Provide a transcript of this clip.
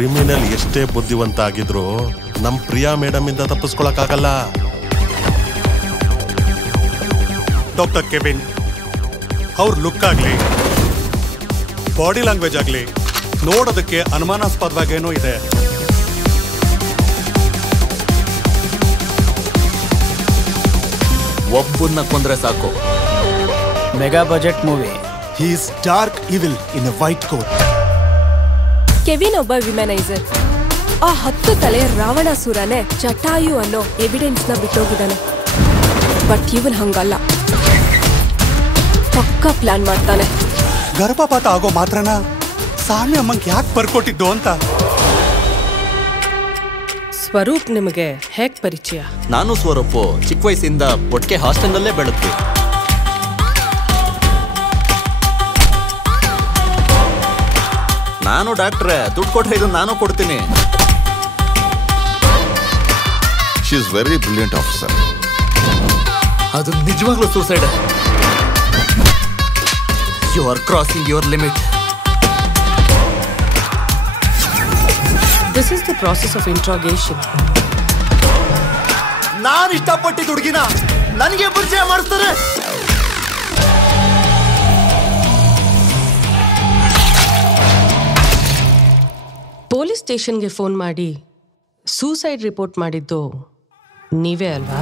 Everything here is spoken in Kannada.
ಕ್ರಿಮಿನಲ್ ಎಷ್ಟೇ ಬುದ್ಧಿವಂತ ಆಗಿದ್ರು ನಮ್ ಪ್ರಿಯಾ ಮೇಡಮ್ ಇಂದ ತಪ್ಪಿಸ್ಕೊಳಕ್ಕಾಗಲ್ಲ. ಡಾಕ್ಟರ್ ಕೆವಿನ್ ಅವ್ರ ಲುಕ್ ಆಗ್ಲಿ ಬಾಡಿ ಲ್ಯಾಂಗ್ವೇಜ್ ಆಗ್ಲಿ ನೋಡೋದಕ್ಕೆ ಅನುಮಾನಾಸ್ಪದವಾಗೇನೋ ಇದೆ. ಒಬ್ಬನ್ನ ಕೊಂದ್ರೆ ಸಾಕು. Mega budget movie. He is dark evil in a white coat. Kevin ಒಬ್ಬ ವಿಮೆನೈಸರ್. ಆ 10 ತಲೆಯ ರಾವಣಾಸುರನೇ ಜಟಾಯು ಅನ್ನೋ ಎವಿಡೆನ್ಸ್ ನ ಬಿಟ್ಟೋಗಿದ್ದಾನೆ. ಬಟ್ ಇವನ್ ಹಂಗಲ್ಲ, ಪಕ್ಕಾ ಪ್ಲಾನ್ ಮಾಡ್ತಾನೆ. ಗರ್ಭಪಾತ ಆಗೋ ಮಾತ್ರನ ಸಾಮಿ ಅಮ್ಮಂಗೆ ಯಾಕೆ ಬರ್ಕೊಟ್ಟಿದ್ದು ಅಂತ. ಸ್ವರೂಪ್ ನಿಮಗೆ ಹೇಗ್ ಪರಿಚಯ? ನಾನು ಸ್ವರೂಪು ಚಿಕ್ಕ ವಯಸ್ಸಿಂದ ಒಟ್ಟಿಗೆ ಹಾಸ್ಟೆಲ್ನಲ್ಲೇ ಬೆಳೆದ್ವಿ. ನಾನು ಡಾಕ್ಟ್ರೆ, ದುಡ್ಡು ಕೊಟ್ರೆ ಇದನ್ನ ನಾನು ಕೊಡ್ತೀನಿ. She is very brilliant officer. ಅದು ನಿಜವಾಗ್ಲೂ suicide. You are crossing your limit. This is the process of interrogation. ನಾನು ಇಷ್ಟಪಟ್ಟಿದ್ದ ಹುಡುಗಿನ ನನಗೆ ಪರಿಚಯ ಮಾಡಿಸ್ತಾರೆ. ಪೊಲೀಸ್ ಸ್ಟೇಷನ್ಗೆ ಫೋನ್ ಮಾಡಿ ಸೂಸೈಡ್ ರಿಪೋರ್ಟ್ ಮಾಡಿದ್ದು ನೀವೇ ಅಲ್ವಾ?